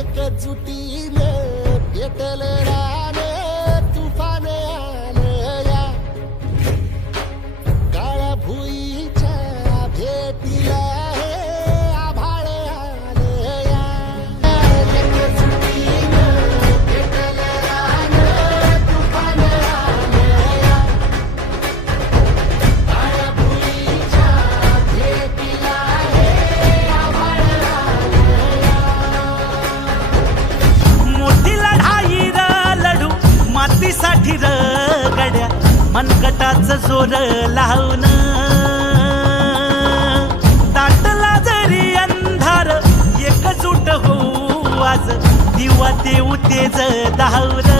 एकजुटीने पेटले राने तुफान आलं या काळ्या भुईच्या भेटीला हे आभाळ आलं या एकजुटीने पेटले राने तुफान आलं या काळ्या भुईच्या भेटीला हे आभाळ आलं मोठी लढाई र लढू मातीसाठी र गड्या मनगटाचं जोर लावून दाटला जरी अंधार एकजूट होऊ आज दिवा देऊ तेज धावर